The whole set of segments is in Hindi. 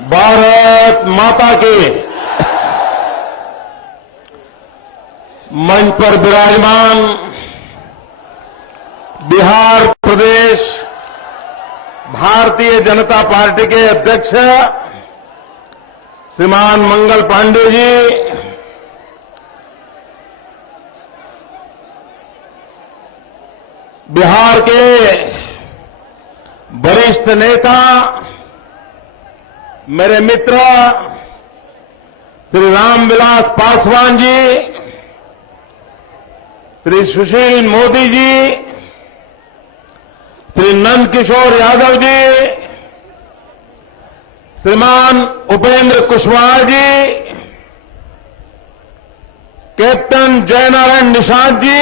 भारत माता की। मंच पर विराजमान बिहार प्रदेश भारतीय जनता पार्टी के अध्यक्ष श्रीमान मंगल पांडे जी, बिहार के वरिष्ठ नेता मेरे मित्र श्री रामविलास पासवान जी, श्री सुशील मोदी जी, श्री नंद किशोर यादव जी, श्रीमान उपेंद्र कुशवाहा जी, कैप्टन जयनारायण निषाद जी,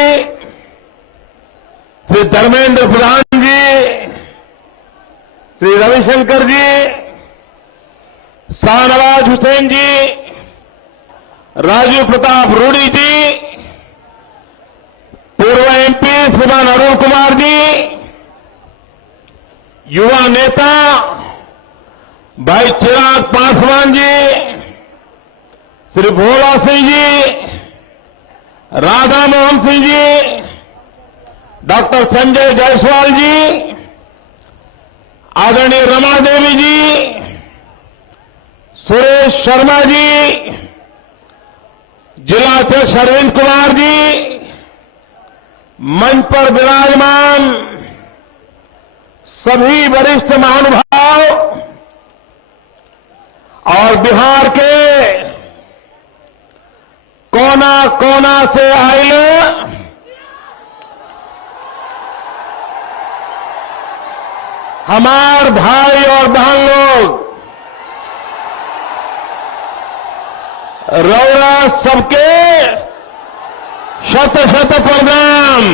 श्री धर्मेंद्र प्रधान जी, श्री रविशंकर जी, शाहनवाज हुसैन जी, राजीव प्रताप रूडी जी, पूर्व एमपी श्रीमान अरुण कुमार जी, युवा नेता भाई चिराग पासवान जी, श्री भोला सिंह जी, राधा मोहन सिंह जी, डॉक्टर संजय जायसवाल जी, आदरणीय रमा देवी जी, सुरेश शर्मा जी, जिलाध्यक्ष अरविंद कुमार जी, मंच पर विराजमान सभी वरिष्ठ महानुभाव और बिहार के कोना कोना से आए हमार भाई और बहन लोग, रौरा सबके शत शत प्रणाम।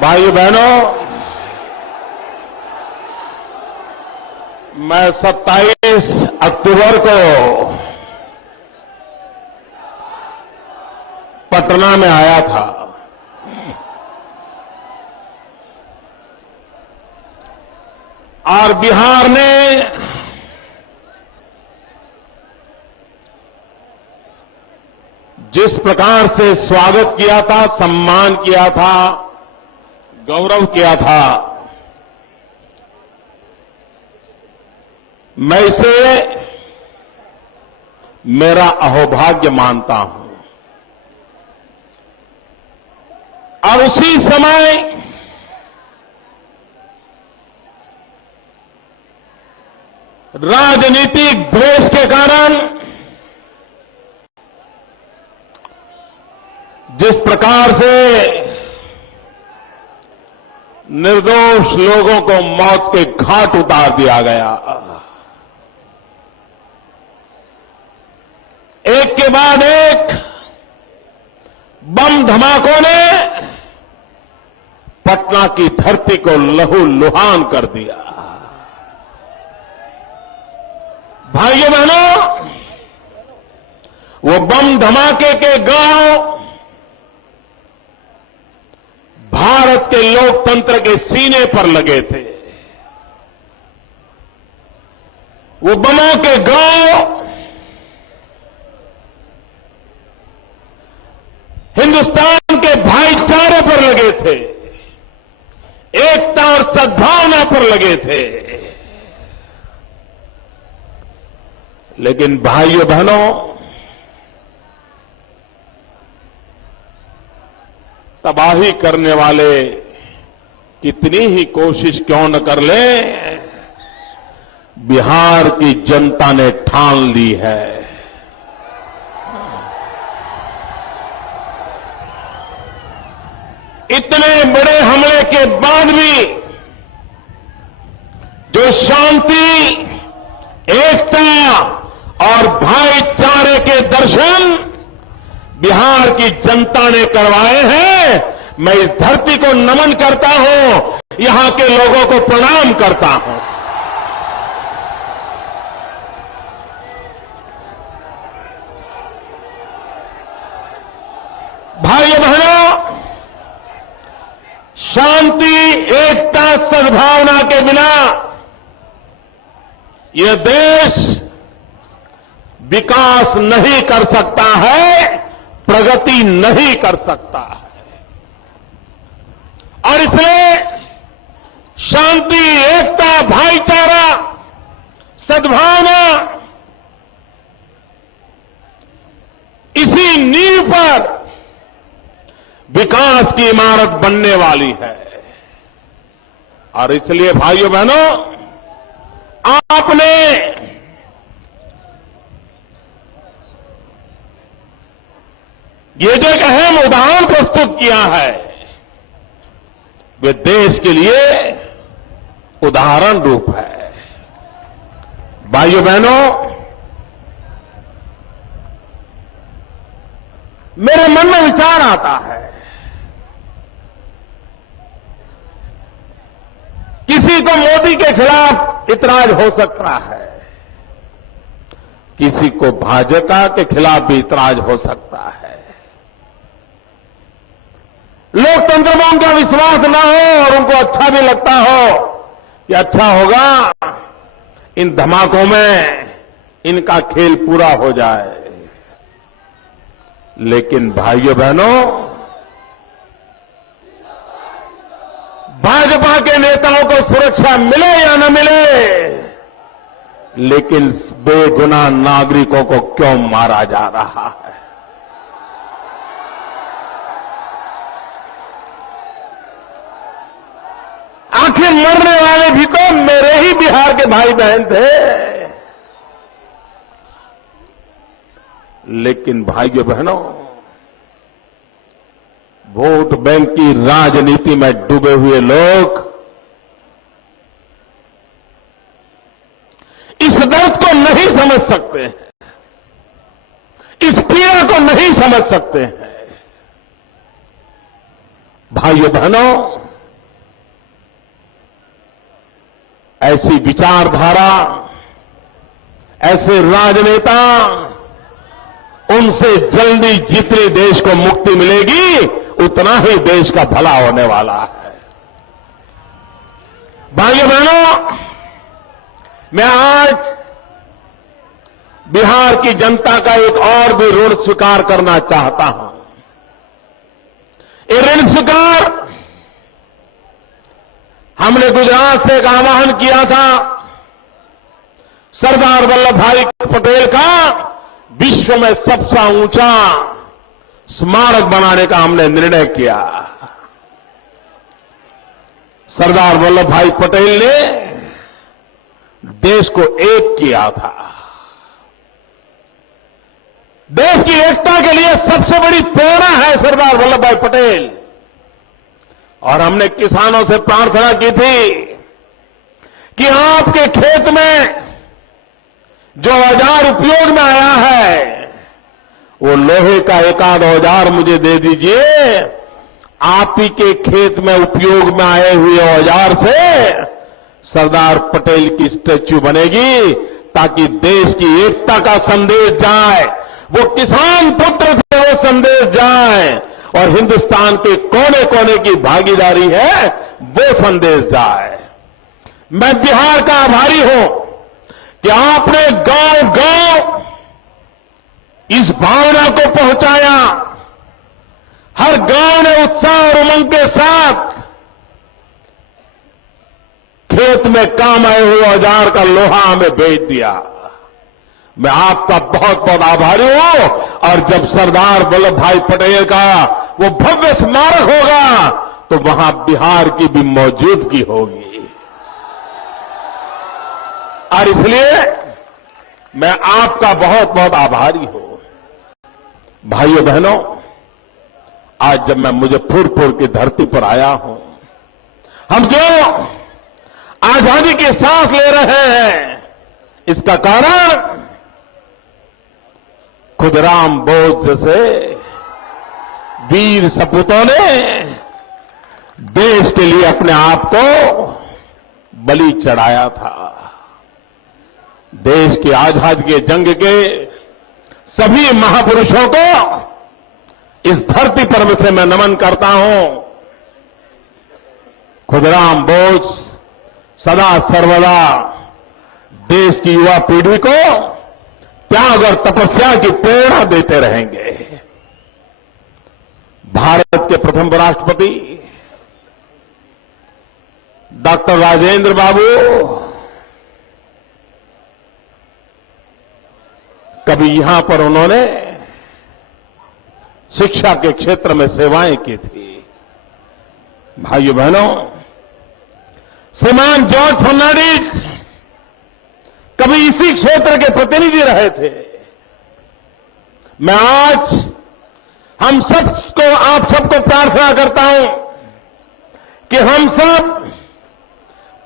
भाइयों बहनों, मैं 27 अक्टूबर को पटना में आया था। और बिहार ने जिस प्रकार से स्वागत किया था, सम्मान किया था, गौरव किया था, मैं इसे मेरा अहोभाग्य मानता हूं। और उसी समय राजनीतिक द्वेष के कारण जिस प्रकार से निर्दोष लोगों को मौत के घाट उतार दिया गया, एक के बाद एक बम धमाकों ने पटना की धरती को लहूलुहान कर दिया। भाइयों बहनों, वो बम धमाके के गांव भारत के लोकतंत्र के सीने पर लगे थे। वो बमों के गांव हिंदुस्तान के भाईचारे पर लगे थे, एकता और सद्भावना पर लगे थे। लेकिन भाइयों बहनों, तबाही करने वाले कितनी ही कोशिश क्यों न कर ले, बिहार की जनता ने ठान ली है। इतने बड़े हमले के बाद भी जो शांति, एकता और भाईचारे के दर्शन बिहार की जनता ने करवाए हैं, मैं इस धरती को नमन करता हूं, यहां के लोगों को प्रणाम करता हूं। शांति, एकता, सद्भावना के बिना यह देश विकास नहीं कर सकता है, प्रगति नहीं कर सकता है। और इसलिए शांति, एकता, भाईचारा, सद्भावना, इसी नींव पर विकास की इमारत बनने वाली है। और इसलिए भाइयों बहनों, आपने ये जो एक अहम उदाहरण प्रस्तुत किया है, वे देश के लिए उदाहरण रूप है। भाइयों बहनों, मेरे मन में विचार आता है, किसी को मोदी के खिलाफ इतराज हो सकता है, किसी को भाजपा के खिलाफ भी इतराज हो सकता है। लोकतंत्र में उनका विश्वास न हो और उनको अच्छा भी लगता हो कि अच्छा होगा, इन धमाकों में इनका खेल पूरा हो जाए। लेकिन भाइयों बहनों, भाजपा के नेताओं को सुरक्षा मिले या न मिले, लेकिन बेगुनाह नागरिकों को क्यों मारा जा रहा है? आखिर मरने वाले भी तो मेरे ही बिहार के भाई बहन थे। लेकिन भाइयों बहनों, वोट बैंक की राजनीति में डूबे हुए लोग इस दर्द को नहीं समझ सकते हैं, इस पीड़ा को नहीं समझ सकते हैं। भाइयों बहनों, ऐसी विचारधारा, ऐसे राजनेता, उनसे जल्दी जितनी देश को मुक्ति मिलेगी, उतना ही देश का भला होने वाला है। भाइयों बहनों, मैं आज बिहार की जनता का एक और भी ऋण स्वीकार करना चाहता हूं। ये ऋण स्वीकार हमने गुजरात से एक आह्वान किया था, सरदार वल्लभ भाई पटेल का विश्व में सबसे ऊंचा स्मारक बनाने का हमने निर्णय किया। सरदार वल्लभ भाई पटेल ने देश को एक किया था। देश की एकता के लिए सबसे बड़ी प्रेरणा है सरदार वल्लभ भाई पटेल। और हमने किसानों से प्रार्थना की थी कि आपके खेत में जो औजार उपयोग में आया है, वो लोहे का एक आध औजार मुझे दे दीजिए। आप ही के खेत में उपयोग में आए हुए औजार से सरदार पटेल की स्टैच्यू बनेगी, ताकि देश की एकता का संदेश जाए, वो किसान पुत्र से वो संदेश जाए, और हिंदुस्तान के कोने कोने की भागीदारी है, वो संदेश जाए। मैं बिहार का आभारी हूं कि आपने गांव गांव इस भावना को पहुंचाया। हर गांव ने उत्साह और उमंग के साथ खेत में काम आए हुए औजार का लोहा हमें भेज दिया। मैं आपका बहुत बहुत आभारी हूं। और जब सरदार वल्लभ भाई पटेल का वो भव्य स्मारक होगा, तो वहां बिहार की भी मौजूदगी होगी। और इसलिए मैं आपका बहुत बहुत आभारी हूं। भाइयों बहनों, आज जब मैं मुजफ्फरपुर की धरती पर आया हूं, हम जो आजादी की सांस ले रहे हैं, इसका कारण खुदराम बोस जैसे वीर सपूतों ने देश के लिए अपने आप को बलि चढ़ाया था। देश की आजादी के जंग के सभी महापुरुषों को इस धरती पर से मैं नमन करता हूं। खुदराम बोस सदा सर्वदा देश की युवा पीढ़ी को त्याग और तपस्या की प्रेरणा देते रहेंगे। भारत के प्रथम राष्ट्रपति डॉक्टर राजेंद्र बाबू कभी यहां पर उन्होंने शिक्षा के क्षेत्र में सेवाएं की थी। भाइयों बहनों, श्रीमान जॉर्ज फर्नांडिस कभी इसी क्षेत्र के प्रतिनिधि रहे थे। मैं आज हम सबको, आप सबको प्रार्थना करता हूं कि हम सब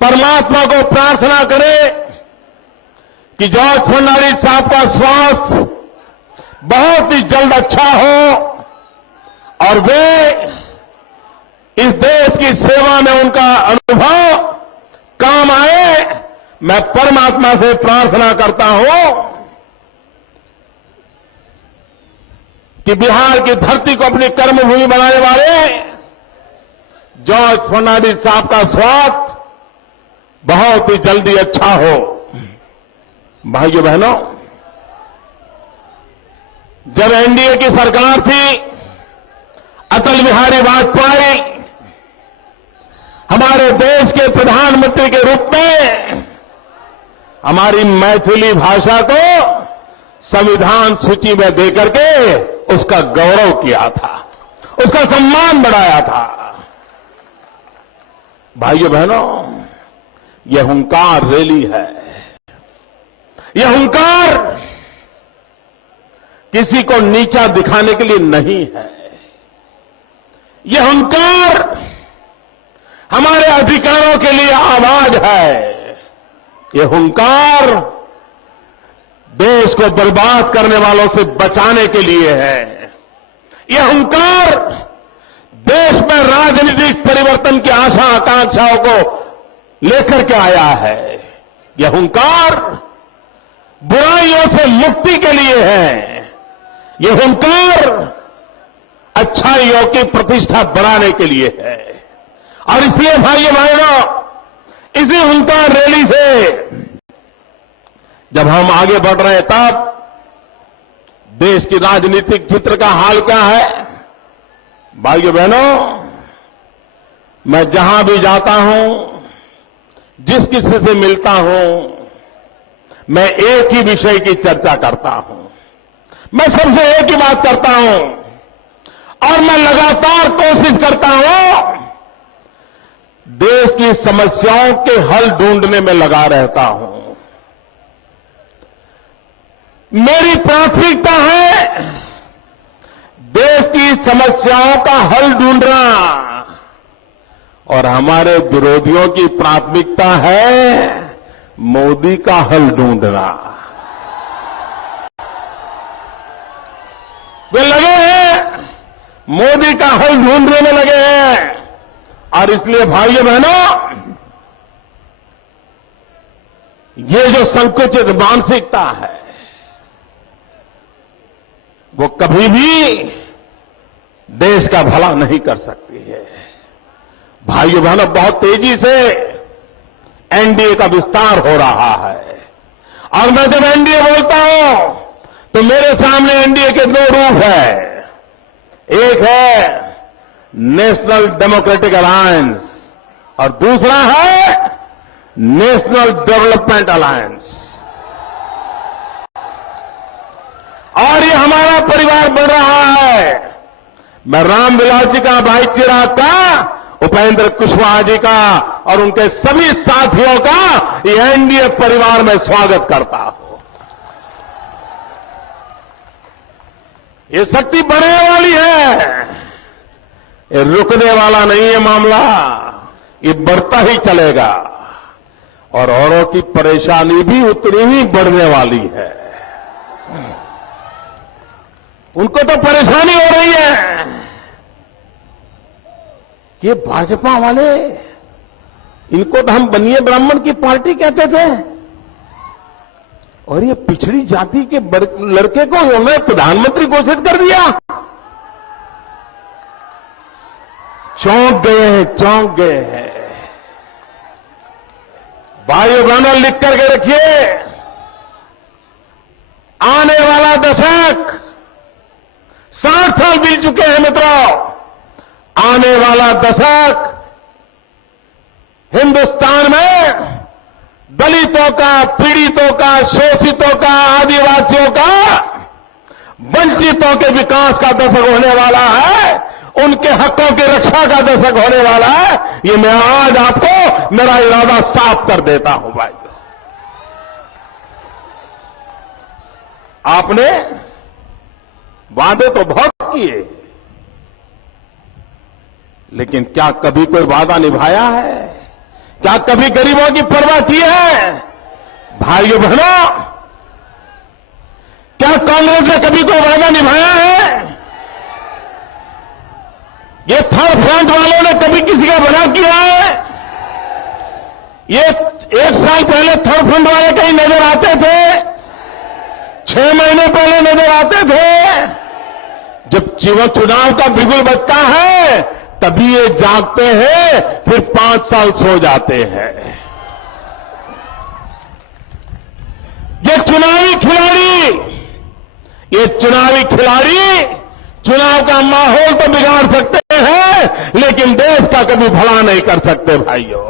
परमात्मा को प्रार्थना करें कि जॉर्ज फर्नांडिस साहब का स्वास्थ्य बहुत ही जल्द अच्छा हो और वे इस देश की सेवा में उनका अनुभव काम आए। मैं परमात्मा से प्रार्थना करता हूं कि बिहार की धरती को अपनी कर्मभूमि बनाने वाले जॉर्ज फर्नांडिस साहब का स्वास्थ्य बहुत ही जल्दी अच्छा हो। भाइयों बहनों, जब एनडीए की सरकार थी, अटल बिहारी वाजपेयी हमारे देश के प्रधानमंत्री के रूप में हमारी मैथिली भाषा को संविधान सूची में देकर के उसका गौरव किया था, उसका सम्मान बढ़ाया था। भाइयों बहनों, यह हुंकार रैली है। यह हुंकार किसी को नीचा दिखाने के लिए नहीं है। यह हुंकार हमारे अधिकारों के लिए आवाज है। यह हुंकार देश को बर्बाद करने वालों से बचाने के लिए है। यह हुंकार देश में राजनीतिक परिवर्तन की आशा आकांक्षाओं को लेकर के आया है। यह हुंकार बुराइयों से मुक्ति के लिए है। यह हुंकार अच्छाइयों की प्रतिष्ठा बढ़ाने के लिए है। और इसलिए भाइयों बहनों, इसी हुंकार रैली से जब हम आगे बढ़ रहे हैं, तब देश की राजनीतिक चित्र का हाल क्या है? भाइयों बहनों, मैं जहां भी जाता हूं, जिस किसी से मिलता हूं, मैं एक ही विषय की चर्चा करता हूं। मैं सबसे एक ही बात करता हूं और मैं लगातार कोशिश करता हूं, देश की समस्याओं के हल ढूंढने में लगा रहता हूं। मेरी प्राथमिकता है देश की समस्याओं का हल ढूंढना और हमारे विरोधियों की प्राथमिकता है मोदी का हल ढूंढना। वे लगे हैं, मोदी का हल ढूंढने में लगे हैं। और इसलिए भाइयों बहनों, ये जो संकुचित मानसिकता है, वो कभी भी देश का भला नहीं कर सकती है। भाइयों बहनों, बहुत तेजी से एनडीए का विस्तार हो रहा है। और मैं जब एनडीए बोलता हूं तो मेरे सामने एनडीए के दो रूप हैं। एक है नेशनल डेमोक्रेटिक अलायंस और दूसरा है नेशनल डेवलपमेंट अलायंस। और ये हमारा परिवार बढ़ रहा है। मैं रामविलास जी का, भाई चिराग का, उपेंद्र कुशवाहा जी का और उनके सभी साथियों का ये एनडीए परिवार में स्वागत करता हूं। ये शक्ति बढ़ने वाली है, ये रुकने वाला नहीं है मामला, ये बढ़ता ही चलेगा और औरों की परेशानी भी उतनी ही बढ़ने वाली है। उनको तो परेशानी हो रही है कि भाजपा वाले, इनको तो हम बनिए ब्राह्मण की पार्टी कहते थे और ये पिछड़ी जाति के लड़के को उन्होंने प्रधानमंत्री घोषित कर दिया। चौंक गए हैं, चौंक गए हैं। भाइयों बहनों, लिख करके रखिए, आने वाला दशक 60 साल बीत चुके हैं मित्रों। आने वाला दशक हिंदुस्तान में दलितों का, पीड़ितों का, शोषितों का, आदिवासियों का, वंचितों के विकास का दशक होने वाला है, उनके हकों की रक्षा का दशक होने वाला है। ये मैं आज आपको मेरा इरादा साफ कर देता हूं भाइयों। आपने वादे तो बहुत किए, लेकिन क्या कभी कोई वादा निभाया है? क्या कभी गरीबों की परवाह की है? भाइयों बहनों, क्या कांग्रेस ने कभी कोई वादा निभाया है? ये थर्ड फ्रंट वालों ने कभी किसी का भला किया है? ये 1 साल पहले थर्ड फ्रंट वाले कहीं नजर आते थे? 6 महीने पहले नजर आते थे? जब चुनाव का बिगुल बजता है तभी ये जागते हैं, फिर 5 साल सो जाते हैं। ये चुनावी खिलाड़ी चुनाव का माहौल तो बिगाड़ सकते हैं, लेकिन देश का कभी भला नहीं कर सकते भाइयों।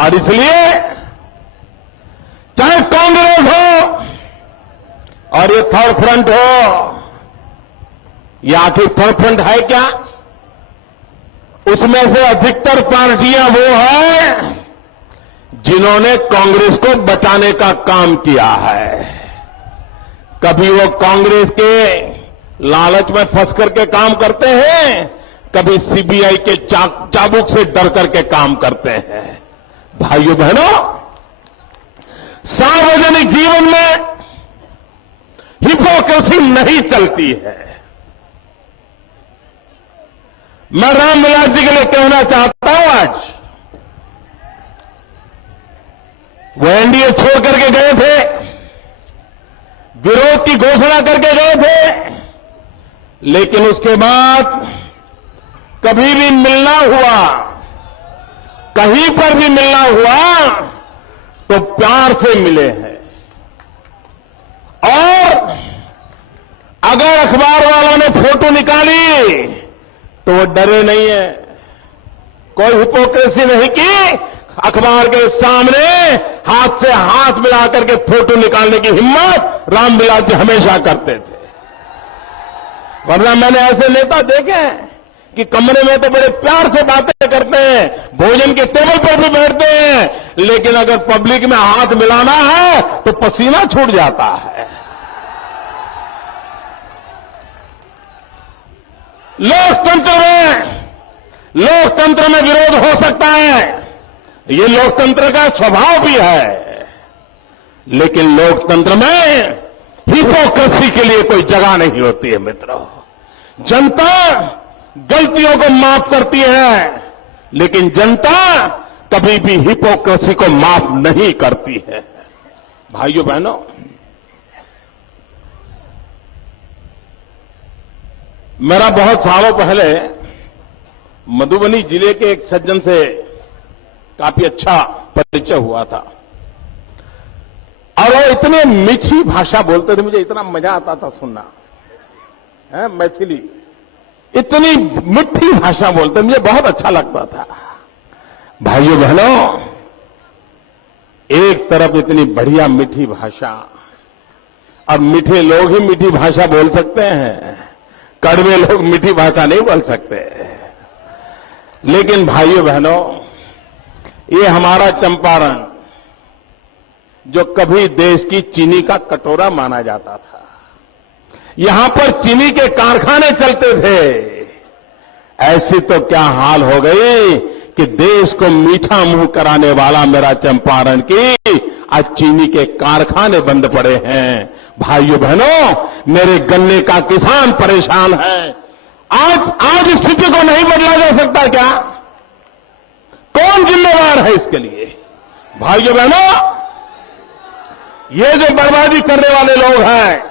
और इसलिए चाहे कांग्रेस हो और ये थर्ड फ्रंट हो, या आखिर थर्ड फ्रंट है क्या? उसमें से अधिकतर पार्टियां वो हैं जिन्होंने कांग्रेस को बचाने का काम किया है। कभी वो कांग्रेस के लालच में फंस करके काम करते हैं, कभी सीबीआई के चाबुक से डर करके काम करते हैं। भाइयों बहनों, सार्वजनिक जीवन में हिपोक्रेसी नहीं चलती है। मैं रामविलास जी के लिए कहना चाहता हूं, आज वो एनडीए छोड़ करके गए थे, विरोध की घोषणा करके गए थे, लेकिन उसके बाद कभी भी मिलना हुआ, कहीं पर भी मिलना हुआ तो प्यार से मिले हैं। और अगर अखबार वालों ने फोटो निकाली तो वो डरे नहीं है, कोई हिपोक्रेसी नहीं की। अखबार के सामने हाथ से हाथ मिला करके फोटो निकालने की हिम्मत रामविलास जी हमेशा करते थे। वरना मैंने ऐसे नेता देखे हैं कि कमरे में तो बड़े प्यार से बातें करते हैं, भोजन के टेबल पर भी बैठते हैं, लेकिन अगर पब्लिक में हाथ मिलाना है तो पसीना छूट जाता है। लोकतंत्र में विरोध हो सकता है, ये लोकतंत्र का स्वभाव भी है, लेकिन लोकतंत्र में हिपोक्रेसी के लिए कोई जगह नहीं होती है मित्रों। जनता गलतियों को माफ करती है, लेकिन जनता कभी भी हिपोक्रेसी को माफ नहीं करती है। भाइयों बहनों, मेरा बहुत सालों पहले मधुबनी जिले के एक सज्जन से काफी अच्छा परिचय हुआ था, और वो इतने मीठी भाषा बोलते थे, मुझे इतना मजा आता था सुनना है। मैथिली इतनी मिठी भाषा बोलते, मुझे बहुत अच्छा लगता था। भाइयों बहनों, एक तरफ इतनी बढ़िया मीठी भाषा, अब मीठे लोग ही मीठी भाषा बोल सकते हैं, कड़वे लोग मीठी भाषा नहीं बोल सकते। लेकिन भाइयों बहनों, ये हमारा चंपारण, जो कभी देश की चीनी का कटोरा माना जाता था, यहां पर चीनी के कारखाने चलते थे, ऐसी तो क्या हाल हो गई कि देश को मीठा मुंह कराने वाला मेरा चंपारण की आज चीनी के कारखाने बंद पड़े हैं। भाइयों बहनों, मेरे गन्ने का किसान परेशान है। आज स्थिति को नहीं बदला जा सकता क्या? कौन जिम्मेवार है इसके लिए? भाइयों बहनों, ये जो बर्बादी करने वाले लोग हैं,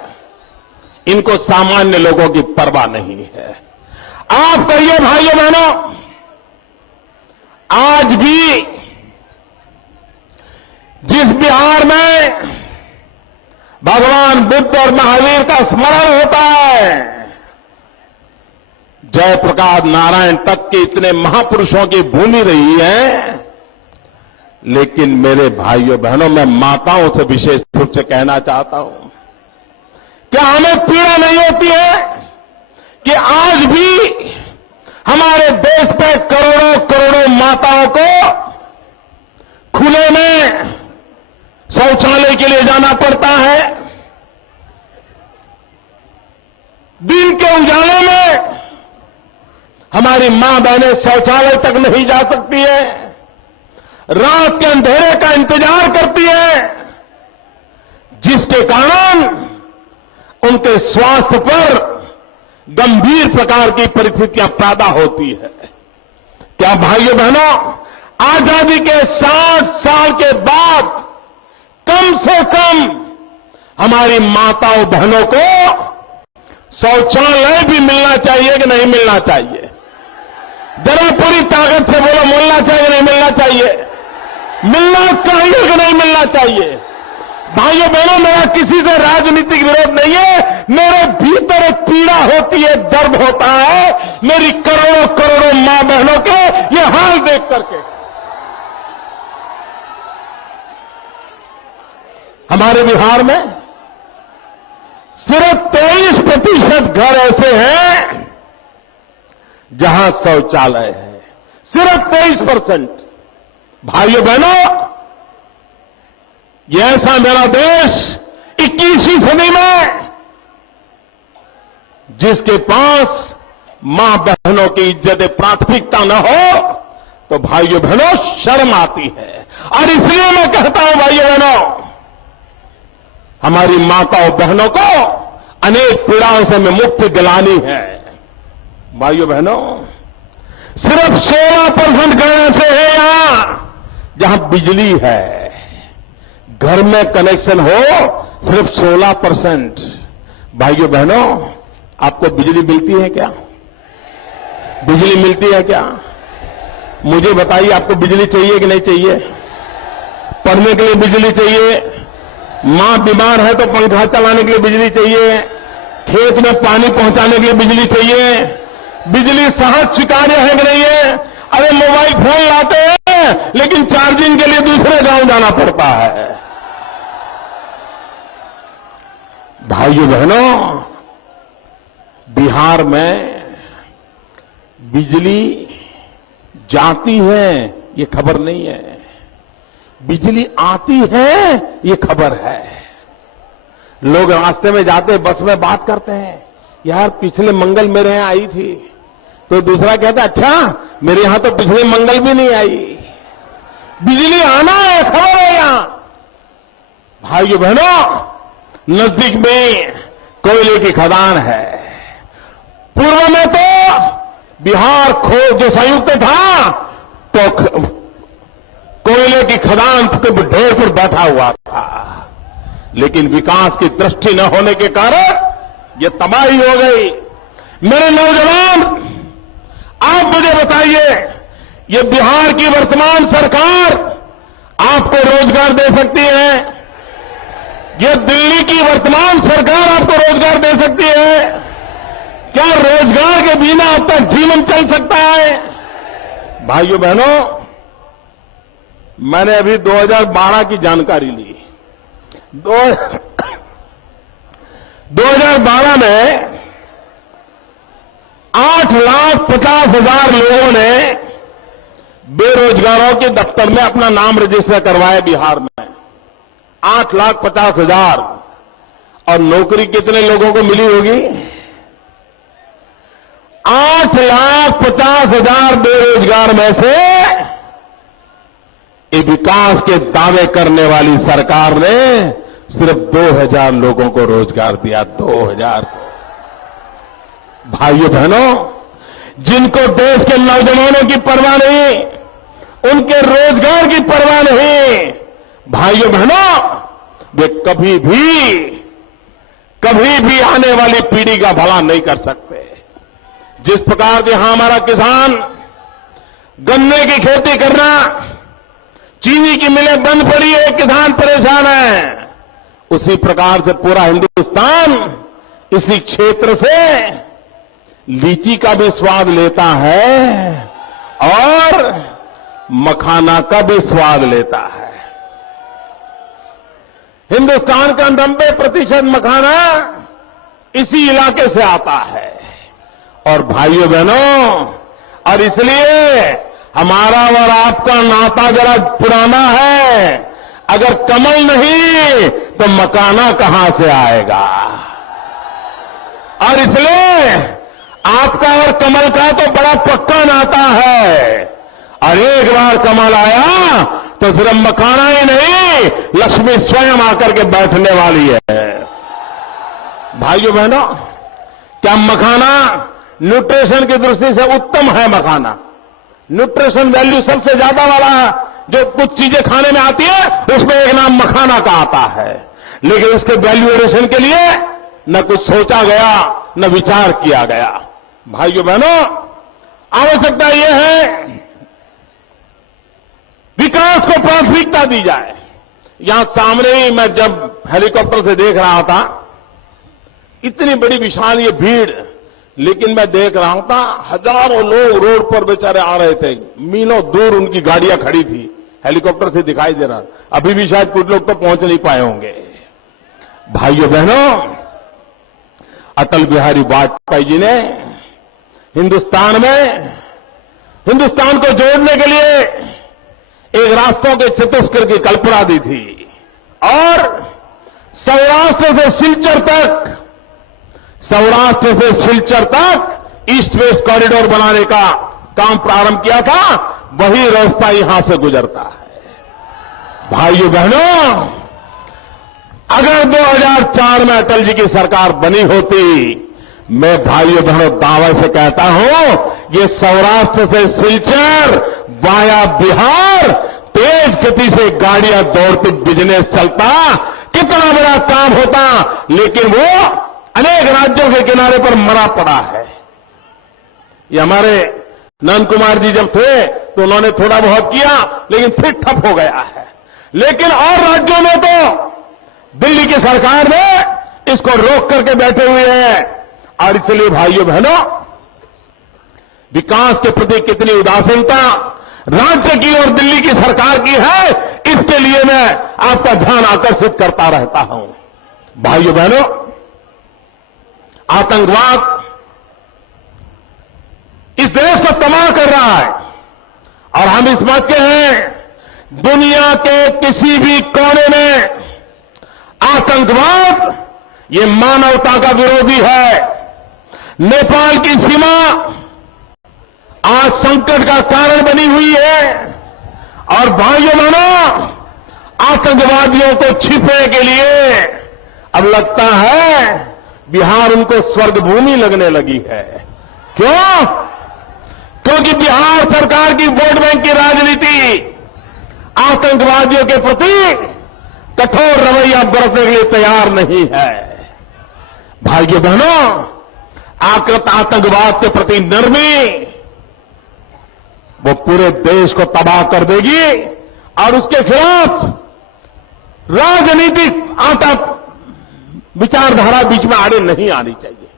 इनको सामान्य लोगों की परवाह नहीं है। आप कहिए भाइयों बहनों, आज भी भगवान बुद्ध और महावीर का स्मरण होता है। जयप्रकाश नारायण तक के इतने महापुरुषों की भूमि रही है। लेकिन मेरे भाइयों बहनों, मैं माताओं से विशेष रूप से कहना चाहता हूं, क्या हमें पीड़ा नहीं होती है कि आज भी हमारे देश पे करोड़ों करोड़ों माताओं को खुले में शौचालय के लिए जाना पड़ता है। दिन के उजाले में हमारी मां बहनें शौचालय तक नहीं जा सकती है, रात के अंधेरे का इंतजार करती है, जिसके कारण उनके स्वास्थ्य पर गंभीर प्रकार की परिस्थितियां पैदा होती है। क्या भाइयों बहनों, आजादी के 60 साल के बाद कम से कम हमारी माताओं बहनों को शौचालय भी मिलना चाहिए कि नहीं मिलना चाहिए? जरा पूरी ताकत से बोलो, मिलना चाहिए नहीं मिलना चाहिए? मिलना चाहिए कि नहीं मिलना चाहिए? भाइयों बहनों, मेरा किसी से राजनीतिक विरोध नहीं है। मेरे भीतर एक पीड़ा होती है, दर्द होता है मेरी करोड़ों करोड़ों मां बहनों के ये हाल देख करके। हमारे बिहार में सिर्फ 23% घर ऐसे हैं जहां शौचालय है, सिर्फ 23%। भाइयों बहनों, ये ऐसा मेरा देश 21वीं सदी में जिसके पास मां बहनों की इज्जत प्राथमिकता न हो, तो भाइयों बहनों शर्म आती है। और इसलिए मैं कहता हूं भाइयों बहनों, हमारी माताओं बहनों को अनेक पीड़ाओं से हमें मुक्ति दिलानी है। भाइयों बहनों, सिर्फ 16% घर ऐसे है यहां जहां बिजली है, घर में कनेक्शन हो सिर्फ 16%। भाइयों बहनों, आपको बिजली मिलती है क्या? बिजली मिलती है क्या? मुझे बताइए, आपको बिजली चाहिए कि नहीं चाहिए? पढ़ने के लिए बिजली चाहिए, मां बीमार है तो पंखा चलाने के लिए बिजली चाहिए, खेत में पानी पहुंचाने के लिए बिजली चाहिए। बिजली सहज स्वीकार्य है कि नहीं है? अरे मोबाइल फोन लाते हैं लेकिन चार्जिंग के लिए दूसरे गांव जाना पड़ता है। भाइयों बहनों, बिहार में बिजली जाती है ये खबर नहीं है, बिजली आती है ये खबर है। लोग रास्ते में जाते बस में बात करते हैं, यार पिछले मंगल मेरे यहां आई थी, तो दूसरा कहता अच्छा मेरे यहां तो पिछले मंगल भी नहीं आई। बिजली आना है, खबर है यहां। भाइयों बहनों, नजदीक में कोयले की खदान है। पूर्व में तो बिहार जो संयुक्त था तो कोयले की खदान के ढेर पर बैठा हुआ था, लेकिन विकास की दृष्टि न होने के कारण ये तबाही हो गई। मेरे नौजवान, आप मुझे बताइए, ये बिहार की वर्तमान सरकार आपको रोजगार दे सकती है? ये दिल्ली की वर्तमान सरकार आपको रोजगार दे सकती है? क्या रोजगार के बिना अब तक जीवन चल सकता है? भाइयों बहनों, मैंने अभी 2012 की जानकारी ली। 2012 में 8,50,000 लोगों ने बेरोजगारों के दफ्तर में अपना नाम रजिस्टर करवाया बिहार में। 8,50,000। और नौकरी कितने लोगों को मिली होगी? 8,50,000 बेरोजगार में से ये विकास के दावे करने वाली सरकार ने सिर्फ 2,000 लोगों को रोजगार दिया। 2,000 को। भाइयों बहनों, जिनको देश के नौजवानों की परवाह नहीं, उनके रोजगार की परवाह नहीं, भाइयों बहनों, वे कभी भी आने वाली पीढ़ी का भला नहीं कर सकते। जिस प्रकार से यहां हमारा किसान गन्ने की खेती करना, चीनी की मिलें बंद पड़ी है, किसान परेशान है, उसी प्रकार से पूरा हिंदुस्तान इसी क्षेत्र से लीची का भी स्वाद लेता है और मखाना का भी स्वाद लेता है। हिंदुस्तान का 90% मखाना इसी इलाके से आता है। और भाइयों बहनों, और इसलिए हमारा और आपका नाता जरा पुराना है। अगर कमल नहीं तो मखाना कहां से आएगा? और इसलिए आपका और कमल का तो बड़ा पक्का नाता है। और एक बार कमल आया तो सिर्फ मखाना ही नहीं, लक्ष्मी स्वयं आकर के बैठने वाली है। भाइयों बहनों, क्या मखाना न्यूट्रिशन की दृष्टि से उत्तम है? मखाना न्यूट्रिशन वैल्यू सबसे ज्यादा वाला जो कुछ चीजें खाने में आती है उसमें एक नाम मखाना का आता है। लेकिन उसके वैल्यू एडिशन के लिए न कुछ सोचा गया, न विचार किया गया। भाइयों बहनों, आवश्यकता यह है विकास को प्राथमिकता दी जाए। यहां सामने ही मैं जब हेलीकॉप्टर से देख रहा था, इतनी बड़ी विशाल ये भीड़, लेकिन मैं देख रहा था हजारों लोग रोड पर बेचारे आ रहे थे। मीलों दूर उनकी गाड़ियां खड़ी थी, हेलीकॉप्टर से दिखाई दे रहा। अभी भी शायद कुछ लोग तो पहुंच नहीं पाए होंगे। भाइयों बहनों, अटल बिहारी वाजपेयी जी ने हिंदुस्तान को जोड़ने के लिए एक रास्तों के चतुष्कर की कल्पना दी थी और सौराष्ट्र से सिलचर तक ईस्ट वेस्ट कॉरिडोर बनाने का काम प्रारंभ किया था। वही रास्ता यहां से गुजरता है। भाइयों बहनों, अगर 2004 में अटल जी की सरकार बनी होती, मैं भाइयों बहनों दावे से कहता हूं, ये सौराष्ट्र से सिलचर वाया बिहार तेज गति से गाड़ियां दौड़ती बिजनेस चलता, कितना बड़ा काम होता। लेकिन वो अनेक राज्यों के किनारे पर मरा पड़ा है। ये हमारे नंद कुमार जी जब थे तो उन्होंने थोड़ा बहुत किया, लेकिन फिर ठप हो गया है। लेकिन और राज्यों में तो दिल्ली की सरकार ने इसको रोक करके बैठे हुए हैं। और इसलिए भाइयों बहनों, विकास के प्रति कितनी उदासीनता राज्य की और दिल्ली की सरकार की है, इसके लिए मैं आपका ध्यान आकर्षित करता रहता हूं। भाइयों बहनों, आतंकवाद इस देश को तबाह कर रहा है और हम इस बात के हैं, दुनिया के किसी भी कोने में आतंकवाद ये मानवता का विरोधी है। नेपाल की सीमा आज संकट का कारण बनी हुई है और भाइयों बहनों, आतंकवादियों को छिपने के लिए अब लगता है बिहार उनको स्वर्ग भूमि लगने लगी है। क्यों? क्योंकि बिहार सरकार की वोट बैंक की राजनीति आतंकवादियों के प्रति कठोर रवैया बरतने के लिए तैयार नहीं है। भाइयों बहनों, आतंकवाद के प्रति नरमी वो पूरे देश को तबाह कर देगी और उसके खिलाफ राजनीतिक विचारधारा बीच में आड़े नहीं आनी चाहिए।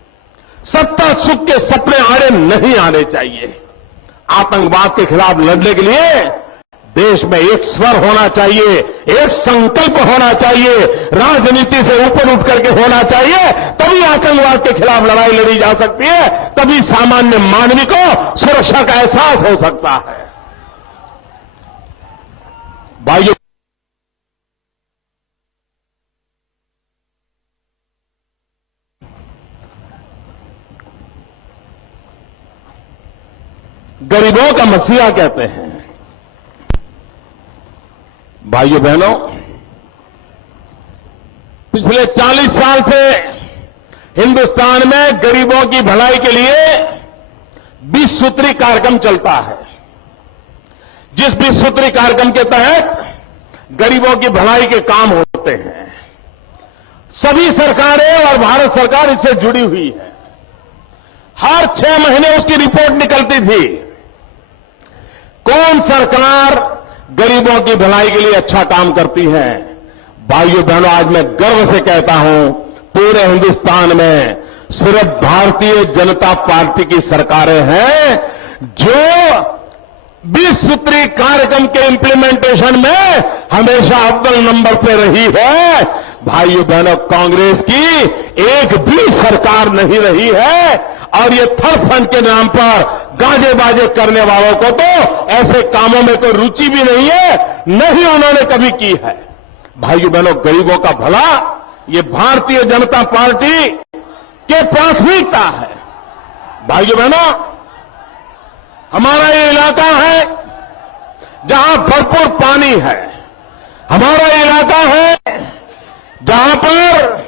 सत्ता सुख के सपने आड़े नहीं आने चाहिए। आतंकवाद के खिलाफ लड़ने के लिए देश में एक स्वर होना चाहिए, एक संकल्प होना चाहिए, राजनीति से ऊपर उठ करके होना चाहिए। तभी आतंकवाद के खिलाफ लड़ाई लड़ी जा सकती है, तभी सामान्य मानवी को सुरक्षा का एहसास हो सकता है। भाइयों, गरीबों का मसीहा कहते हैं। भाइयों बहनों, पिछले 40 साल से हिंदुस्तान में गरीबों की भलाई के लिए 20 सूत्री कार्यक्रम चलता है। जिस 20 सूत्री कार्यक्रम के तहत गरीबों की भलाई के काम होते हैं, सभी सरकारें और भारत सरकार इससे जुड़ी हुई है। हर 6 महीने उसकी रिपोर्ट निकलती थी। कौन सरकार गरीबों की भलाई के लिए अच्छा काम करती है, भाइयों बहनों, आज मैं गर्व से कहता हूं, पूरे हिंदुस्तान में सिर्फ भारतीय जनता पार्टी की सरकारें हैं जो 20 सूत्री कार्यक्रम के इम्प्लीमेंटेशन में हमेशा अव्वल नंबर पे रही है। भाइयों बहनों, कांग्रेस की एक भी सरकार नहीं रही है। और ये थर्ड फंड के नाम पर गाजे बाजे करने वालों को तो ऐसे कामों में कोई रुचि भी नहीं है, नहीं उन्होंने कभी की है। भाइयों बहनों, गरीबों का भला ये भारतीय जनता पार्टी के प्राथमिकता है। भाइयों बहनों, हमारा ये इलाका है जहां भरपूर पानी है, हमारा ये इलाका है जहां पर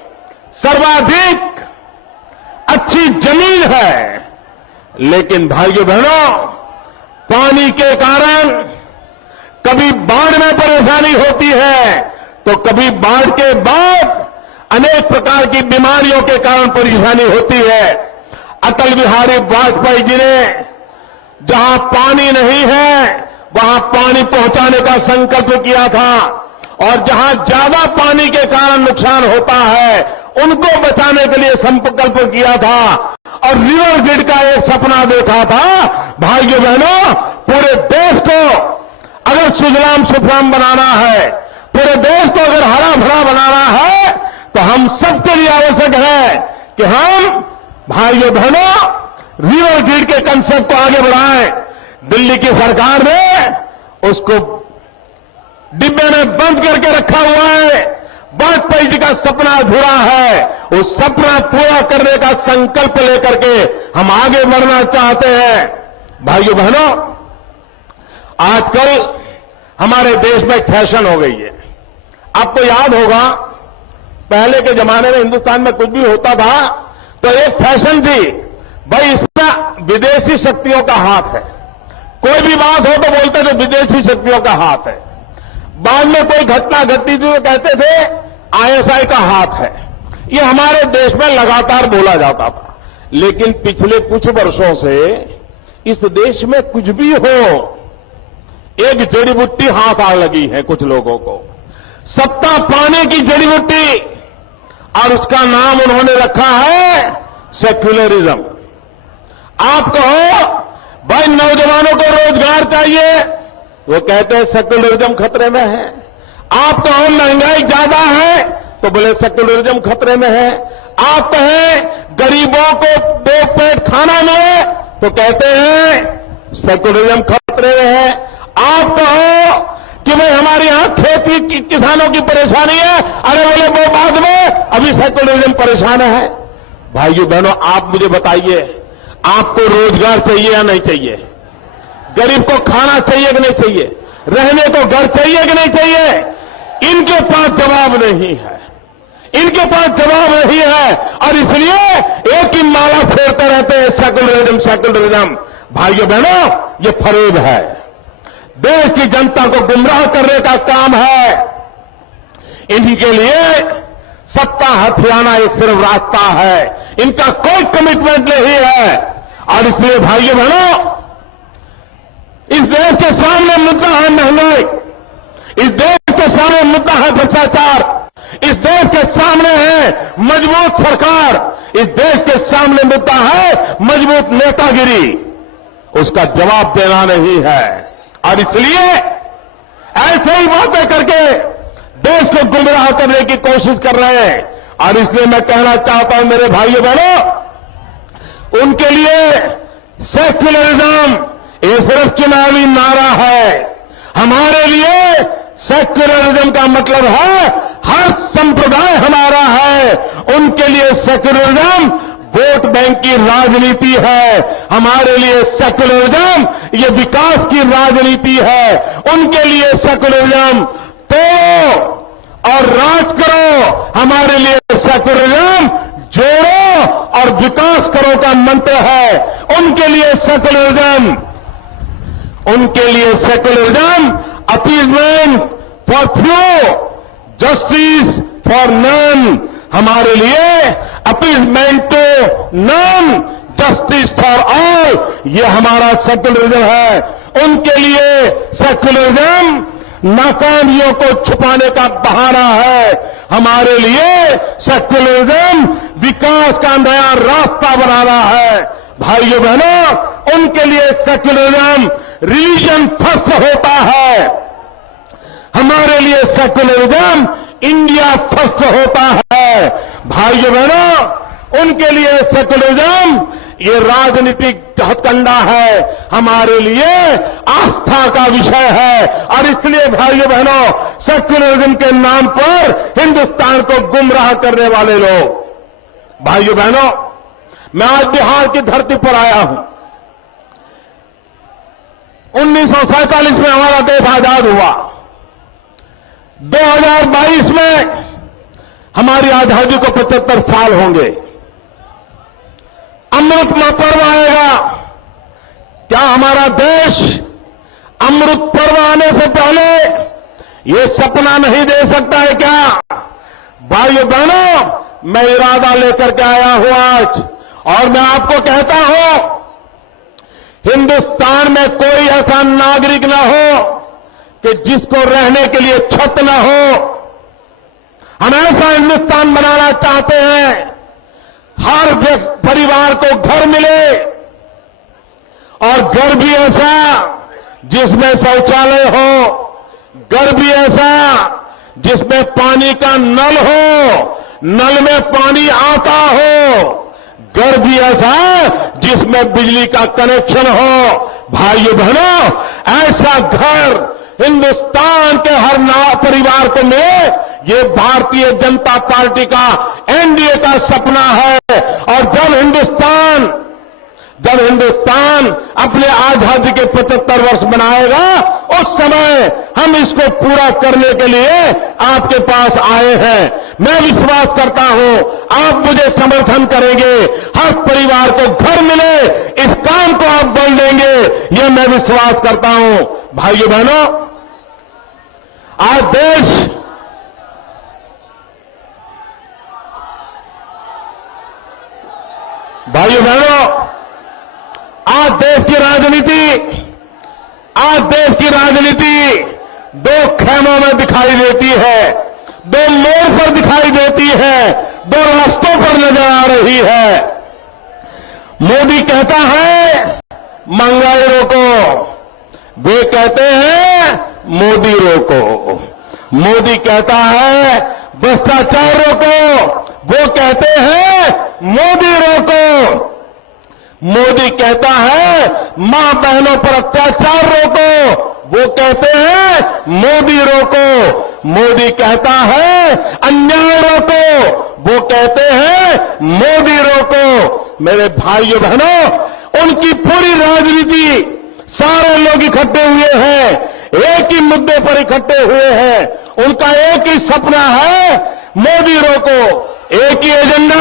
सर्वाधिक अच्छी जमीन है। लेकिन भाइयों बहनों, पानी के कारण कभी बाढ़ में परेशानी होती है तो कभी बाढ़ के बाद अनेक प्रकार की बीमारियों के कारण परेशानी होती है। अटल बिहारी वाजपेयी जी ने जहां पानी नहीं है वहां पानी पहुंचाने का संकल्प किया था, और जहां ज्यादा पानी के कारण नुकसान होता है उनको बचाने के लिए संकल्प किया था, और रिवर ग्रिड का एक सपना देखा था। भाइयों बहनों, पूरे देश को अगर सुजलाम सुफलाम बनाना है, पूरे देश को अगर हरा भरा बनाना है, तो हम सबके लिए आवश्यक है कि हम भाइयों बहनों रिवर ग्रिड के कंसेप्ट को आगे बढ़ाएं। दिल्ली की सरकार ने उसको डिब्बे में बंद करके रखा हुआ है। वाजपेयी जी का सपना अधूरा है, उस सपना पूरा करने का संकल्प लेकर के हम आगे बढ़ना चाहते हैं। भाइयों बहनों, आजकल हमारे देश में फैशन हो गई है। आपको याद होगा, पहले के जमाने में हिंदुस्तान में कुछ भी होता था तो एक फैशन थी, भाई इसमें विदेशी शक्तियों का हाथ है। कोई भी बात हो तो बोलते थे विदेशी शक्तियों का हाथ है। बाद में कोई घटना घटती थी तो कहते थे आईएसआई का हाथ है। ये हमारे देश में लगातार बोला जाता था। लेकिन पिछले कुछ वर्षों से इस देश में कुछ भी हो, एक जड़ी बूटी हाथ आ लगी है कुछ लोगों को, सत्ता पाने की जड़ी बूटी, और उसका नाम उन्होंने रखा है सेक्युलरिज्म। आप कहो भाई नौजवानों को रोजगार चाहिए, वो कहते हैं सेक्युलरिज्म खतरे में है। आप कहो महंगाई ज्यादा है तो बोले सेक्युलरिज्म खतरे में है। आप कहें गरीबों को दो पेट खाना मिले तो कहते हैं सेक्युलरिज्म खतरे में है। आप कहो कि भाई हमारे यहां खेती की किसानों की परेशानी है, अरे बोले वो बाद में, अभी सेक्युलरिज्म परेशान है। भाइयों बहनों, आप मुझे बताइए, आपको रोजगार चाहिए या नहीं चाहिए? गरीब को खाना चाहिए कि नहीं चाहिए? रहने को घर चाहिए कि नहीं चाहिए? इनके पास जवाब नहीं है, इनके पास जवाब नहीं है, और इसलिए एक ही माला फेरते रहते हैं सेक्युलरिज्म सेक्युलरिज्म। भाइयों बहनों, ये फरेब है, देश की जनता को गुमराह करने का काम है। इनके लिए सत्ता हथियाना एक सिर्फ रास्ता है, इनका कोई कमिटमेंट नहीं है। और इसलिए भाइयों बहनों, इस देश के सामने मुद्दा है महंगाई, इस देश के सामने मुद्दा है भ्रष्टाचार, इस देश के सामने है मजबूत सरकार, इस देश के सामने मुद्दा है मजबूत नेतागिरी। उसका जवाब देना नहीं है, और इसलिए ऐसे ही बातें करके देश को गुमराह करने की कोशिश कर रहे हैं। और इसलिए मैं कहना चाहता हूं मेरे भाइयों बहनों, उनके लिए सेक्युलरिज्म ये सिर्फ चुनावी नारा है। हमारे लिए सेक्युलरिज्म का मतलब है हर संप्रदाय हमारा है। उनके लिए सेक्युलरिज्म वोट बैंक की राजनीति है, हमारे लिए सेक्युलरिज्म ये विकास की राजनीति है। उनके लिए सेक्युलरिज्म तो और राज करो, हमारे लिए सेक्युलरिज्म जोड़ो और विकास करो का मंत्र है। उनके लिए secularism appeasement for few, justice for none. हमारे लिए appeasement to none, justice for all, ये हमारा सेक्युलरिज्म है। उनके लिए सेक्युलरिज्म नाकामियों को छुपाने का बहाना है। हमारे लिए सेक्युलरिज्म विकास का नया रास्ता बनाना है। भाइयों बहनों, उनके लिए सेक्युलरिज्म रिलीजन फर्स्ट होता है, हमारे लिए सेक्युलरिज्म इंडिया फर्स्ट होता है। भाइयों बहनों, उनके लिए सेक्युलरिज्म ये राजनीतिक हथकंडा है, हमारे लिए आस्था का विषय है। और इसलिए भाइयों बहनों, सेक्युलरिज्म के नाम पर हिंदुस्तान को गुमराह करने वाले लोग, भाइयों बहनों, मैं आज बिहार की धरती पर आया हूं। 1947 में हमारा देश आजाद हुआ, 2022 में हमारी आजादी को 75 साल होंगे। अमृत पर्व आएगा। क्या हमारा देश अमृत पर्व आने से पहले ये सपना नहीं दे सकता है क्या? भाइयों बहनों, मैं इरादा लेकर के आया हूं आज, और मैं आपको कहता हूं, हिंदुस्तान में कोई ऐसा नागरिक न हो कि जिसको रहने के लिए छत न हो। हम ऐसा हिंदुस्तान बनाना चाहते हैं, हर परिवार को घर मिले, और घर भी ऐसा जिसमें शौचालय हो, घर भी ऐसा जिसमें पानी का नल हो, नल में पानी आता हो, घर भी ऐसा जिसमें बिजली का कनेक्शन हो। भाइयों बहनों, ऐसा घर हिंदुस्तान के हर परिवार को मिले, ये भारतीय जनता पार्टी का, एनडीए का सपना है। और जब हिंदुस्तान अपने आजादी के 75 वर्ष मनाएगा, उस समय हम इसको पूरा करने के लिए आपके पास आए हैं। मैं विश्वास करता हूं आप मुझे समर्थन करेंगे, हर परिवार को घर मिले, इस काम को आप बल देंगे, ये मैं विश्वास करता हूं। भाइयों बहनों, आज देश की राजनीति दो खेमों में दिखाई देती है, दो मोड़ पर दिखाई देती है, दो रास्तों पर नजर आ रही है। मोदी कहता है महंगाई रोको, वे कहते हैं मोदी रोको। मोदी कहता है भ्रष्टाचार रोको, वो कहते हैं मोदी रोको। मोदी कहता है मां बहनों पर अत्याचार रोको, वो कहते हैं मोदी रोको। मोदी कहता है अन्याय रोको, वो कहते हैं मोदी रोको। मेरे भाइयों बहनों, उनकी पूरी राजनीति, सारे लोग इकट्ठे हुए हैं, एक ही मुद्दे पर इकट्ठे हुए हैं। उनका एक ही सपना है, मोदी रोको, एक ही एजेंडा,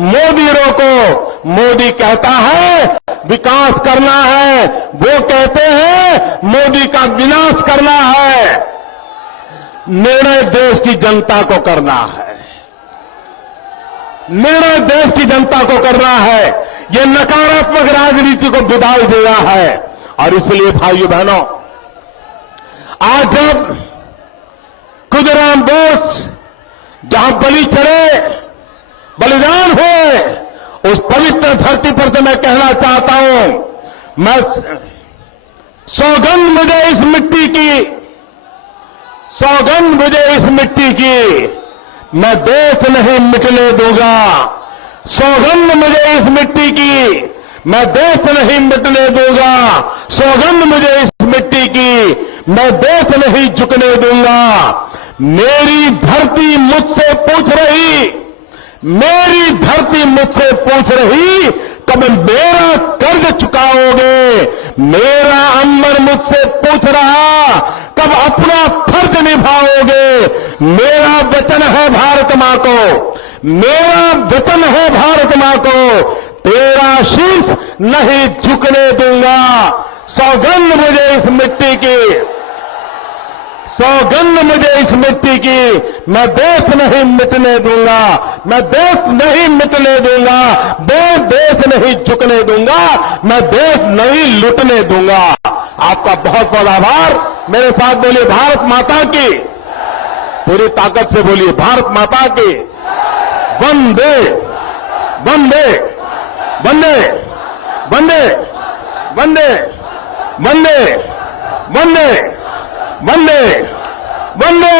मोदी रोको। मोदी कहता है विकास करना है, वो कहते हैं मोदी का विनाश करना है। निर्णय देश की जनता को करना है, निर्णय देश की जनता को करना है। ये नकारात्मक राजनीति को विदाई देना है। और इसलिए भाइयों बहनों, आज जब खुदराम बोस जहां बलि चढ़े, बलिदान हुए, उस पवित्र धरती पर से मैं कहना चाहता हूं, मैं सौगंध मुझे इस मिट्टी की, सौगंध मुझे इस मिट्टी की, मैं देश नहीं मिटने दूंगा। सौगंध मुझे इस मिट्टी की, मैं देश नहीं मिटने दूंगा। सौगंध मुझे इस मिट्टी की, मैं देश नहीं झुकने दूंगा। मेरी धरती मुझसे पूछ रही, मेरी धरती मुझसे पूछ रही, कब मेरा कर्ज चुकाओगे? मेरा अंबर मुझसे पूछ रहा, कब अपना फर्ज निभाओगे? मेरा वचन है भारत मां को, मेरा वचन है भारत मां को, तेरा शीश नहीं झुकने दूंगा। सौगंध मुझे इस मिट्टी की, सौगंध मुझे इस मिट्टी की, मैं देश नहीं मिटने दूंगा, मैं देश नहीं मिटने दूंगा, देश नहीं झुकने दूंगा, मैं देश नहीं लुटने दूंगा। आपका बहुत बहुत आभार। मेरे साथ बोलिए भारत माता की, पूरी ताकत से बोलिए भारत माता की। वंदे वंदे वंदे वंदे वंदे वंदे वंदे वंदे वंदे